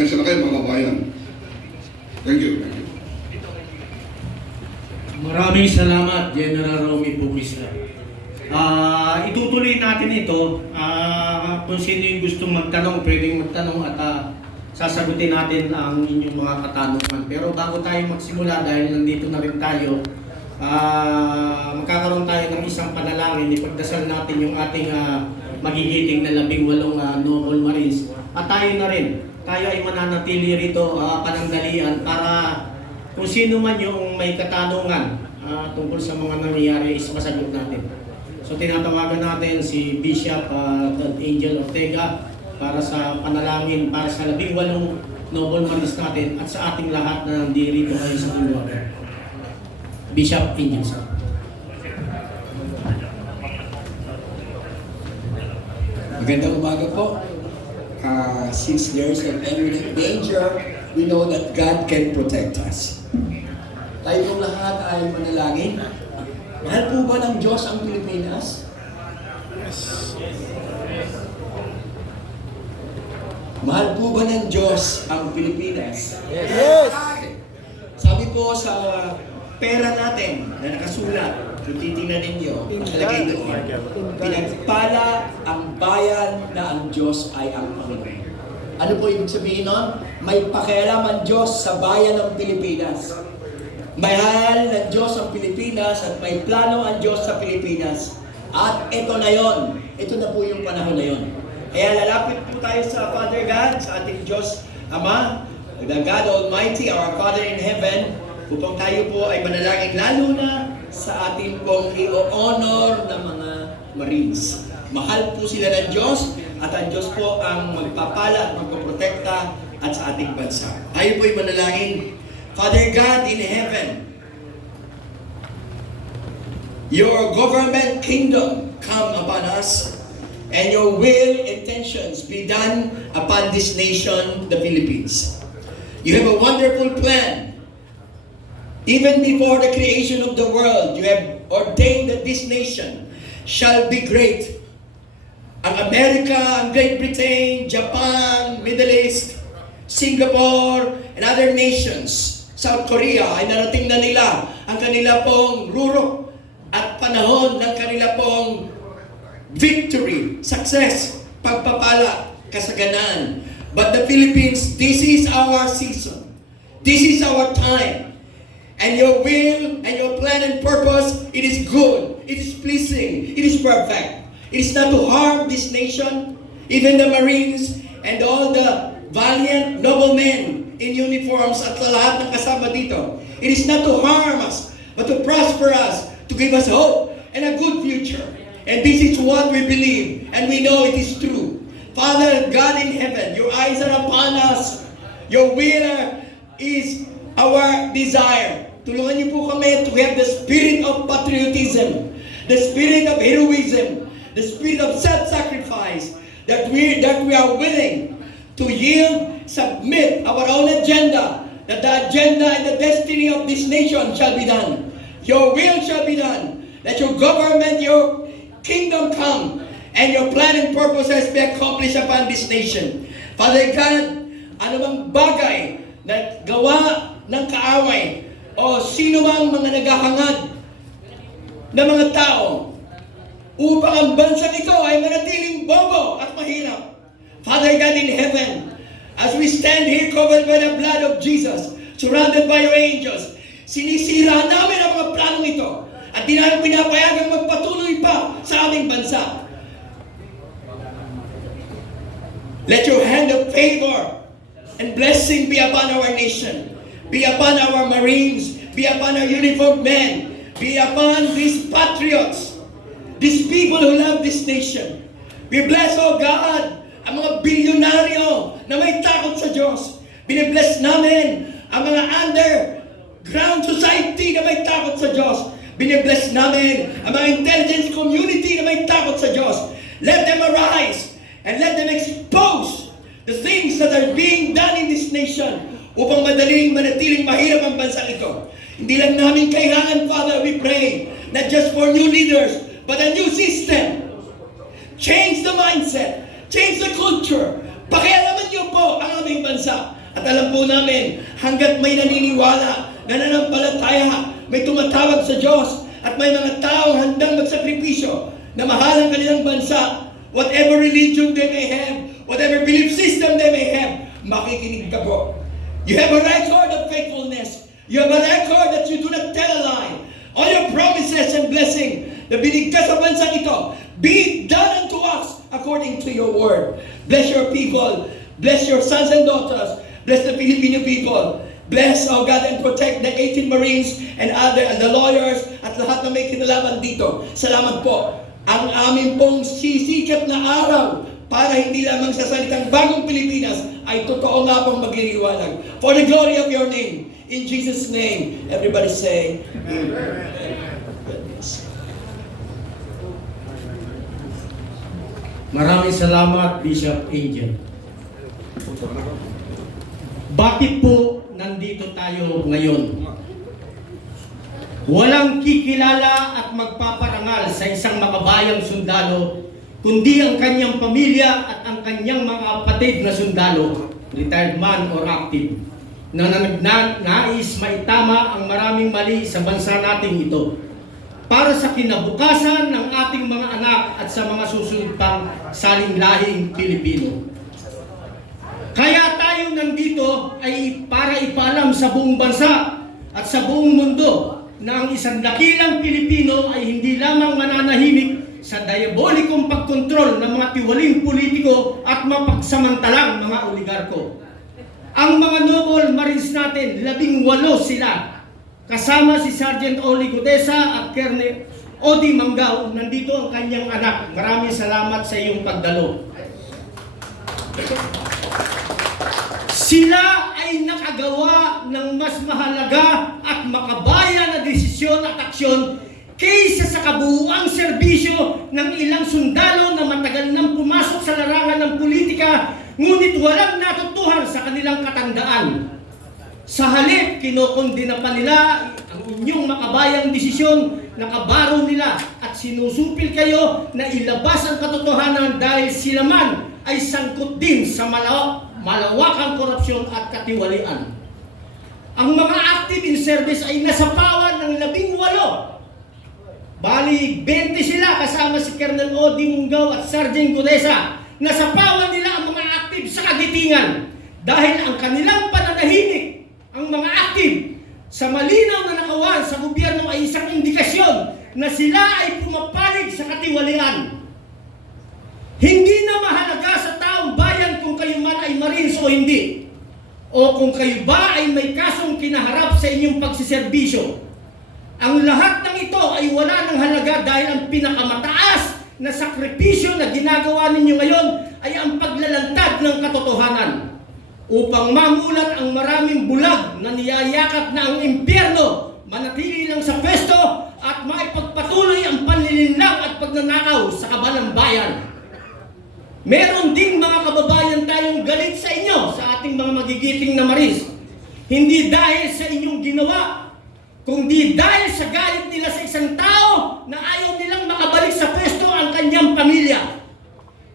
Pasensya na kayo mga kabayan. Thank you. Thank you. Maraming salamat, General Romy Pugisa. Itutuloy natin ito. Kung sino yung gustong magtanong, pwedeng magtanong at sasagutin natin ang inyong mga katanungan. Pero bago tayo magsimula, dahil nandito na rin tayo, magkakaroon tayo ng isang panalangin. Ipagdasal natin yung ating magigiting na 18 Noble Marines. At tayo na rin, tayo ay mananatili rito panandalian para kung sino man yung may katanungan tungkol sa mga nangyayari is masagot natin. So tinatawagan natin si Bishop Angel Ortega para sa panalangin para sa 18 Noble Marines natin at sa ating lahat na nandito kayo sa Ilocos. Bishop Angel, sir. Magandang umaga po. Since there's an imminent danger, we know that God can protect us. Tayo pong lahat ay manalangin. Mahal po ba ng Diyos ang Pilipinas? Mahal po ba ng Diyos ang Pilipinas? Yes! Sabi po sa pera natin na nakasulat, kung titingnan ninyo, nakalagay doon, pinagpala ang bayan na ang Diyos ay ang Panginoon. Ano po ibig sabihin nun? May pakialam ang Diyos sa bayan ng Pilipinas. Mahal ng Diyos ang Pilipinas at may plano ang Diyos sa Pilipinas. At ito na yon. Ito na po yung panahon na yon. Kaya lalapit po tayo sa Father God, sa ating Diyos Ama, the God Almighty, our Father in Heaven, upang tayo po ay manalangin lalo na sa ating pong i-honor ng mga Marines. Mahal po sila ng Diyos at ang Diyos po ang magpapala at magpoprotekta at sa ating bansa. Tayo po ay manalangin. Father God in heaven, your government kingdom come upon us and your will, intentions be done upon this nation, the Philippines. You have a wonderful plan. Even before the creation of the world, you have ordained that this nation shall be great. Ang Amerika, ang Great Britain, Japan, Middle East, Singapore, and other nations, South Korea, ay narating na nila ang kanila pong rurok at panahon ng kanila pong victory, success, pagpapala, kasaganaan. But the Philippines, this is our season. This is our time. And your will and your plan and purpose, it is good, it is pleasing, it is perfect. It is not to harm this nation, even the Marines and all the valiant noblemen in uniforms at lahat ng kasama dito. It is not to harm us, but to prosper us, to give us hope and a good future. And this is what we believe, and we know it is true. Father God in heaven, your eyes are upon us. Your will is our desire. Tulungan niyo po kami to have the spirit of patriotism, the spirit of heroism, the spirit of self-sacrifice, that we are willing to yield, submit our own agenda, that the agenda and the destiny of this nation shall be done. Your will shall be done. Let your government, your kingdom come, and your plan and purposes be accomplished upon this nation. Father God, anumang bagay na gawa ng kaaway o sino mang mga naghahangad na mga tao upang ang bansang ito ay manatiling bobo at mahirap. Father God in heaven, as we stand here covered by the blood of Jesus, surrounded by your angels, sinisira namin ang mga planong ito at di namin pinapayagang magpatuloy pa sa aming bansa. Let your hand of favor and blessing be upon our nation, be upon our Marines, be upon our uniformed men, be upon these patriots, these people who love this nation. We bless, oh God, ang mga bilyonaryo na may takot sa Diyos. Binibless namin ang mga underground society na may takot sa Diyos. Binibless namin ang mga intelligence community na may takot sa Diyos. Let them arise and let them expose the things that are being done in this nation upang madaling manatiling mahirap ang bansang ito. Hindi lang namin kailangan, Father, we pray, not just for new leaders, but a new system. Change the mindset. Change the culture. Pakialaman niyo po ang aming bansa. At alam po namin, hanggat may naniniwala, nananampalataya, may tumatawag sa Diyos, at may mga taong handang magsakripisyo na mahal ang kanilang bansa, whatever religion they may have, whatever belief system they may have, makikinig ka po. You have a record of faithfulness. You have a record that you do not tell a lie. All your promises and blessing na binigkas sa bansang ito, be it done unto us according to your word. Bless your people. Bless your sons and daughters. Bless the Filipino people. Bless, oh God, and protect the 18 Marines and the lawyers at lahat na may kinalaman dito. Salamat po. Ang amin pong sisikat na araw para hindi lamang sa salitang bagong Pilipinas ay totoo nga pong magliliwanag. For the glory of your name. In Jesus' name. Everybody say, Amen. Maraming salamat, Bishop Angel. Bakit po nandito tayo ngayon? Walang kikilala at magpaparangal sa isang makabayang sundalo, kundi ang kanyang pamilya at ang kanyang mga kapatid na sundalo, retired man or active, na nais maitama ang maraming mali sa bansa nating ito para sa kinabukasan ng ating mga anak at sa mga susunod pang salinglahing Pilipino. Kaya tayo nandito ay para ipaalam sa buong bansa at sa buong mundo na ang isang dakilang Pilipino ay hindi lamang mananahimik sa diabolikong pagkontrol ng mga tiwaling politiko at mapagsamantalang mga oligarko. Ang mga noble Marines natin, 18 sila, kasama si Sergeant Oli Gudesa at Colonel Odi Manggao, nandito ang kanyang anak. Maraming salamat sa iyong pagdalo. Sila ay nakagawa ng mas mahalaga at makabayan na desisyon at aksyon kaysa sa kabuuang serbisyo ng ilang sundalo na matagal nang pumasok sa larangan ng politika, ngunit walang natutuhan sa kanilang katandaan. Sa halip, kinokondena pa nila ang inyong makabayang desisyon na kabaro nila at sinusupil kayo na ilabas ang katotohanan dahil sila man ay sangkot din sa malawakang korupsyon at katiwalian. Ang mga active in service ay nasapawan ng 18. Bali, 20 sila kasama si Colonel Odi Manggao at Sergeant Gudesa. Nasapawan nila ang mga active sa kagitingan dahil ang kanilang pananahimik, ang mga active sa malinaw na nakawan sa gobyerno ay isang indikasyon na sila ay pumapalig sa katiwalian. Hindi na mahalaga sa taong bayan kung kayo man ay Marines o hindi, o kung kayo ba ay may kasong kinaharap sa inyong pagsiserbisyo. Ang lahat ng ito ay wala ng halaga dahil ang pinakamataas na sakripisyo na ginagawa ninyo ngayon ay ang paglalantad ng katotohanan upang mamulat ang maraming bulag na niyayakap na ang impyerno manatili lang sa pwesto at maipagpatuloy ang panlilinlang at pagnanakaw sa kabalang bayan. Meron ding mga kababayan tayong galit sa inyo, sa ating mga magigiting na Marines. Hindi dahil sa inyong ginawa, kundi dahil sa galit nila sa isang tao na ayaw nilang makabalik sa pwesto ang kanyang pamilya.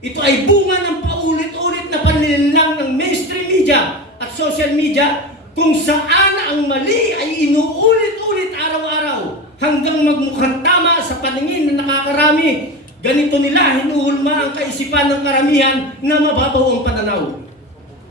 Ito ay bunga ng paulit-ulit na panlilinlang ng mainstream media at social media kung saan ang mali ay inuulit-ulit araw-araw hanggang magmukhang tama sa paningin na nakakarami. Ganito nila hinuhulma ang kaisipan ng karamihan na mababaw ang pananaw.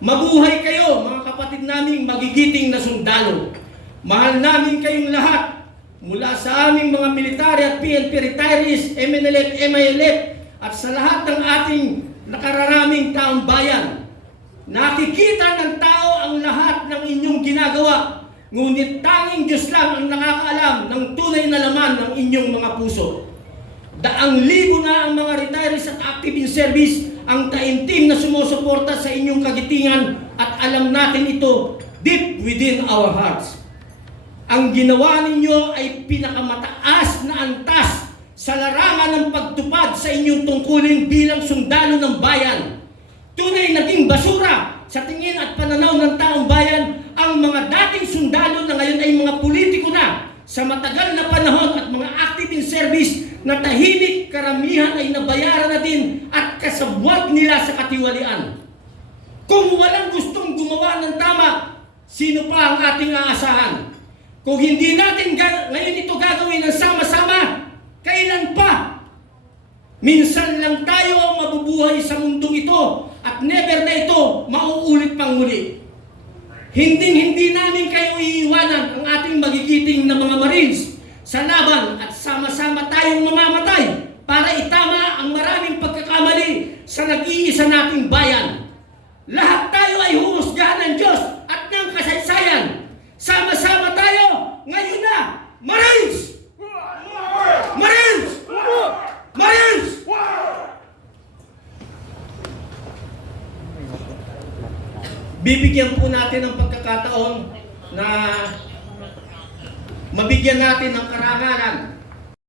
Mabuhay kayo, mga kapatid naming magigiting na sundalo. Mahal namin kayong lahat, mula sa aming mga military at PNP retirees, MNLF, MILF, at sa lahat ng ating nakararaming taong bayan. Nakikita ng tao ang lahat ng inyong ginagawa, ngunit tanging Diyos lang ang nakakaalam ng tunay na laman ng inyong mga puso. Daang libo na ang mga retirees at active in service ang taimtim na sumusuporta sa inyong kagitingan at alam natin ito deep within our hearts. Ang ginawa ninyo ay pinakamataas na antas sa larangan ng pagtupad sa inyong tungkulin bilang sundalo ng bayan. Tunay naging basura sa tingin at pananaw ng taong bayan ang mga dating sundalo na ngayon ay mga politiko na sa matagal na panahon at mga active in service na tahimik karamihan ay nabayaran na din at kasabwat nila sa katiwalian. Kung walang gustong gumawa ng tama, sino pa ang ating aasahan? Kung hindi natin ngayon ito gagawin ng sama-sama, kailan pa? Minsan lang tayo mabubuhay sa mundong ito at never na ito mauulit pang muli. Hindi namin kayo iiwanan ang ating magigiting na mga Marines sa laban at sama-sama tayong mamamatay para itama ang maraming pagkakamali sa nag-iisa nating bayan. Lahat tayo ay huhusgahan ng Diyos at ng kasaysayan. Sama-sama tayo ngayon na! Marines! Marines! Marines! Bibigyan po natin ng pagkakataon na mabigyan natin ng karangalan